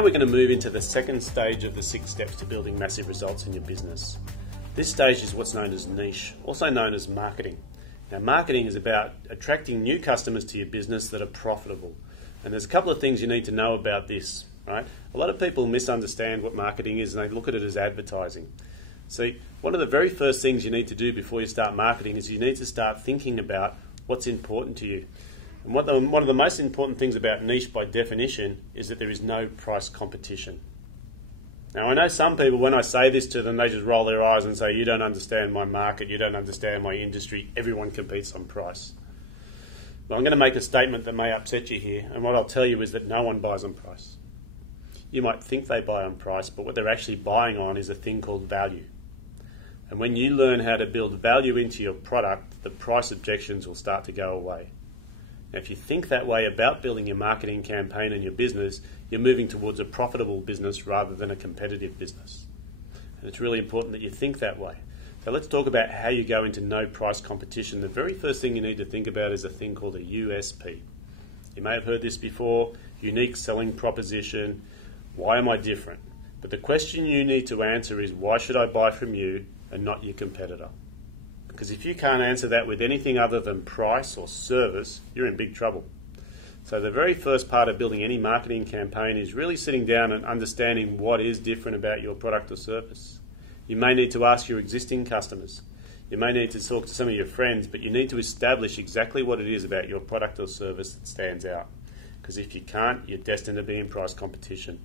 Now we're going to move into the second stage of the 6 steps to building massive results in your business. This stage is what's known as niche, also known as marketing. Now, marketing is about attracting new customers to your business that are profitable. And there's a couple of things you need to know about this, right? A lot of people misunderstand what marketing is and they look at it as advertising. See, one of the very first things you need to do before you start marketing is you need to start thinking about what's important to you. And one of the most important things about niche by definition is that there is no price competition. Now, I know some people, when I say this to them, they just roll their eyes and say, you don't understand my market, you don't understand my industry, everyone competes on price. Well, I'm going to make a statement that may upset you here, and what I'll tell you is that no one buys on price. You might think they buy on price, but what they're actually buying on is a thing called value. And when you learn how to build value into your product, the price objections will start to go away. Now, if you think that way about building your marketing campaign and your business, you're moving towards a profitable business rather than a competitive business. And it's really important that you think that way. So let's talk about how you go into no price competition. The very first thing you need to think about is a thing called a USP. You may have heard this before, unique selling proposition. Why am I different? But the question you need to answer is, why should I buy from you and not your competitor? Because if you can't answer that with anything other than price or service, you're in big trouble. So the very first part of building any marketing campaign is really sitting down and understanding what is different about your product or service. You may need to ask your existing customers. You may need to talk to some of your friends, but you need to establish exactly what it is about your product or service that stands out. Because if you can't, you're destined to be in price competition.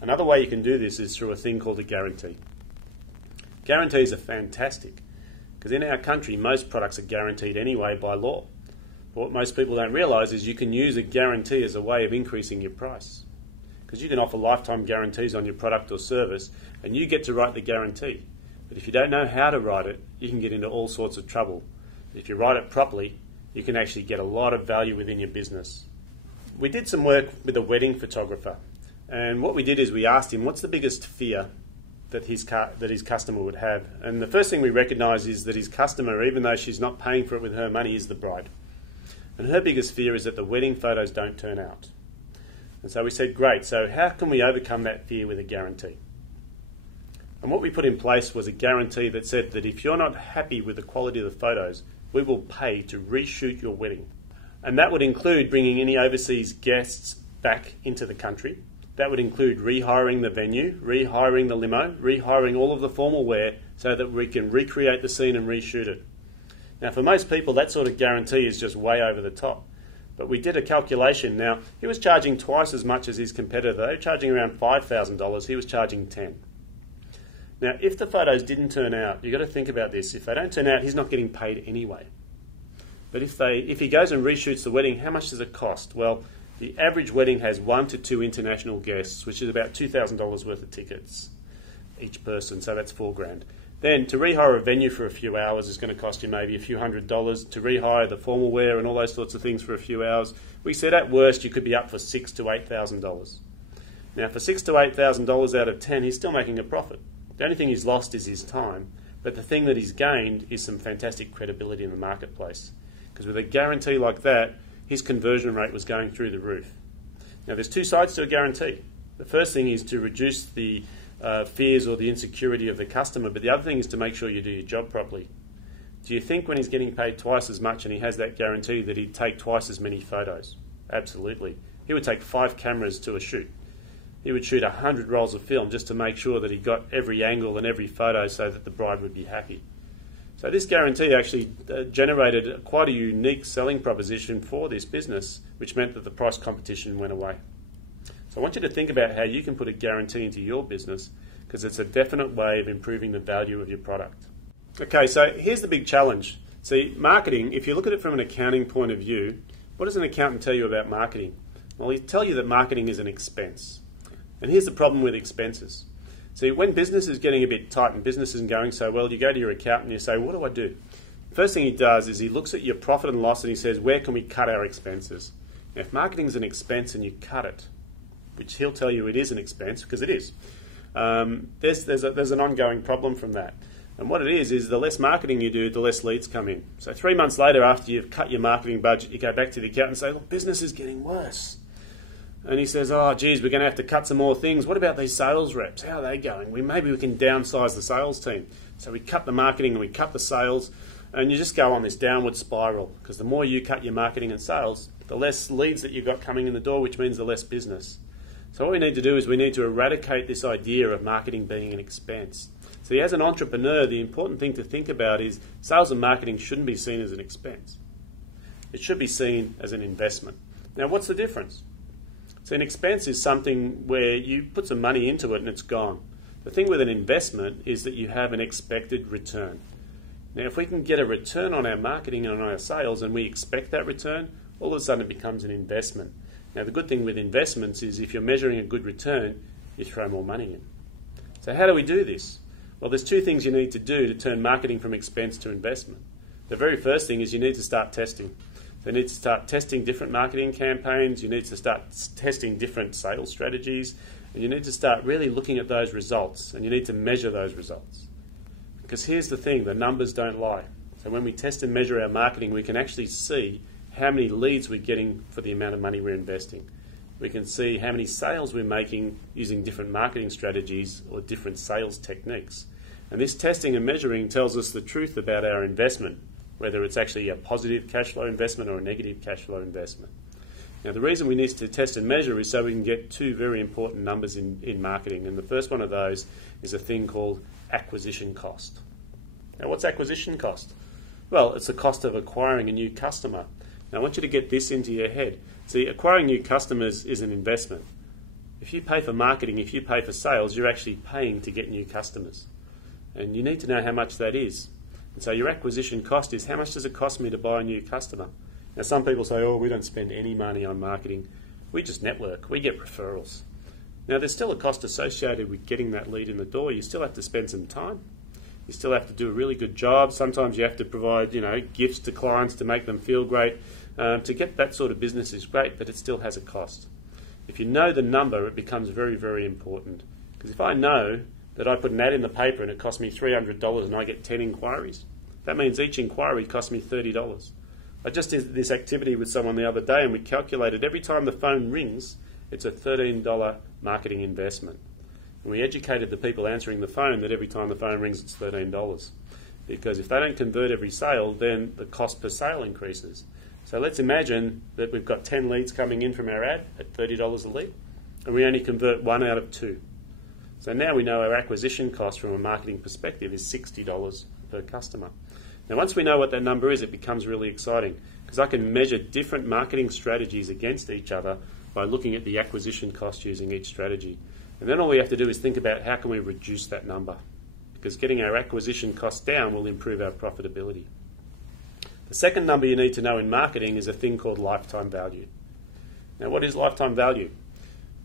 Another way you can do this is through a thing called a guarantee. Guarantees are fantastic. Because in our country, most products are guaranteed anyway by law. But what most people don't realise is you can use a guarantee as a way of increasing your price. Because you can offer lifetime guarantees on your product or service, and you get to write the guarantee. But if you don't know how to write it, you can get into all sorts of trouble. If you write it properly, you can actually get a lot of value within your business. We did some work with a wedding photographer, and what we did is we asked him, what's the biggest fear that his customer would have? And the first thing we recognise is that his customer, even though she's not paying for it with her money, is the bride. And her biggest fear is that the wedding photos don't turn out. And so we said, great, so how can we overcome that fear with a guarantee? And what we put in place was a guarantee that said that if you're not happy with the quality of the photos, we will pay to reshoot your wedding. And that would include bringing any overseas guests back into the country. That would include rehiring the venue, rehiring the limo, rehiring all of the formal wear so that we can recreate the scene and reshoot it. Now, for most people, that sort of guarantee is just way over the top. But we did a calculation. Now, he was charging twice as much as his competitor. They were charging around $5,000. He was charging $10,000. Now, if the photos didn't turn out, you've got to think about this. If they don't turn out, he's not getting paid anyway. But if he goes and reshoots the wedding, how much does it cost? Well, the average wedding has 1 to 2 international guests, which is about $2,000 worth of tickets each person, so that's $4,000. Then to rehire a venue for a few hours is going to cost you maybe a few $100s. To rehire the formal wear and all those sorts of things for a few hours, we said at worst you could be up for $6,000 to $8,000. Now for $6,000 to $8,000 out of 10, he's still making a profit. The only thing he's lost is his time, but the thing that he's gained is some fantastic credibility in the marketplace. Because with a guarantee like that, his conversion rate was going through the roof. Now, there's 2 sides to a guarantee. The first thing is to reduce the fears or the insecurity of the customer, but the other thing is to make sure you do your job properly. Do you think when he's getting paid twice as much and he has that guarantee that he'd take twice as many photos? Absolutely. He would take 5 cameras to a shoot. He would shoot 100 rolls of film just to make sure that he got every angle and every photo so that the bride would be happy. So this guarantee actually generated quite a unique selling proposition for this business, which meant that the price competition went away. So I want you to think about how you can put a guarantee into your business, because it's a definite way of improving the value of your product. Okay, so here's the big challenge. See, marketing, if you look at it from an accounting point of view, what does an accountant tell you about marketing? Well, he'll tell you that marketing is an expense. And here's the problem with expenses. See, when business is getting a bit tight and business isn't going so well, you go to your accountant and you say, what do I do? First thing he does is he looks at your profit and loss and he says, where can we cut our expenses? Now, if marketing is an expense and you cut it, which he'll tell you it is an expense, because it is, there's an ongoing problem from that. And what it is the less marketing you do, the less leads come in. So 3 months later, after you've cut your marketing budget, you go back to the accountant and say, look, business is getting worse. and he says, oh geez, we're going to have to cut some more things. What about these sales reps? How are they going? Maybe we can downsize the sales team. So we cut the marketing and we cut the sales, and you just go on this downward spiral, because the more you cut your marketing and sales, the less leads that you've got coming in the door, which means the less business. So what we need to do is we need to eradicate this idea of marketing being an expense. So as an entrepreneur, the important thing to think about is sales and marketing shouldn't be seen as an expense. It should be seen as an investment. Now, what's the difference? So an expense is something where you put some money into it and it's gone. The thing with an investment is that you have an expected return. Now, if we can get a return on our marketing and on our sales and we expect that return, all of a sudden it becomes an investment. Now, the good thing with investments is if you're measuring a good return, you throw more money in. So how do we do this? Well, there's two things you need to do to turn marketing from expense to investment. The very first thing is you need to start testing. So you need to start testing different marketing campaigns, you need to start testing different sales strategies, and you need to start really looking at those results, and you need to measure those results. Because here's the thing, the numbers don't lie. So when we test and measure our marketing, we can actually see how many leads we're getting for the amount of money we're investing. We can see how many sales we're making using different marketing strategies or different sales techniques. And this testing and measuring tells us the truth about our investment, whether it's actually a positive cash flow investment or a negative cash flow investment. Now, the reason we need to test and measure is so we can get two very important numbers in marketing. And the first one of those is a thing called acquisition cost. Now, what's acquisition cost? Well, it's the cost of acquiring a new customer. Now, I want you to get this into your head. See, acquiring new customers is an investment. If you pay for marketing, if you pay for sales, you're actually paying to get new customers. And you need to know how much that is. And so your acquisition cost is how much does it cost me to buy a new customer? Now, some people say, oh, we don't spend any money on marketing. We just network. We get referrals. Now, there's still a cost associated with getting that lead in the door. You still have to spend some time. You still have to do a really good job. Sometimes you have to provide, gifts to clients to make them feel great. To get that sort of business is great, but it still has a cost. If you know the number, it becomes very, very important. Because if I know that I put an ad in the paper and it cost me $300 and I get 10 inquiries, that means each inquiry cost me $30. I just did this activity with someone the other day and we calculated every time the phone rings, it's a $13 marketing investment. And we educated the people answering the phone that every time the phone rings, it's $13. Because if they don't convert every sale, then the cost per sale increases. So let's imagine that we've got 10 leads coming in from our ad at $30 a lead, and we only convert 1 out of 2. So now we know our acquisition cost from a marketing perspective is $60 per customer. Now, once we know what that number is, it becomes really exciting because I can measure different marketing strategies against each other by looking at the acquisition cost using each strategy. And then all we have to do is think about how can we reduce that number, because getting our acquisition cost down will improve our profitability. The second number you need to know in marketing is a thing called lifetime value. Now, what is lifetime value?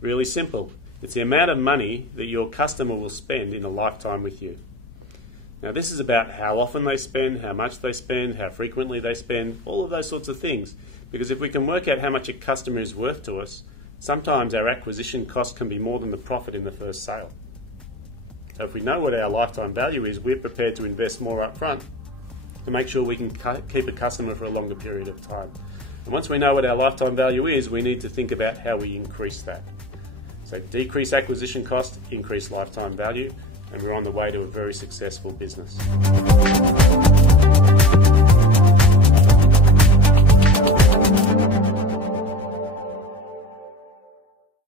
Really simple. It's the amount of money that your customer will spend in a lifetime with you. Now, this is about how often they spend, how much they spend, how frequently they spend, all of those sorts of things. Because if we can work out how much a customer is worth to us, sometimes our acquisition cost can be more than the profit in the first sale. So if we know what our lifetime value is, we're prepared to invest more up front to make sure we can keep a customer for a longer period of time. And once we know what our lifetime value is, we need to think about how we increase that. So decrease acquisition cost, increase lifetime value, and we're on the way to a very successful business.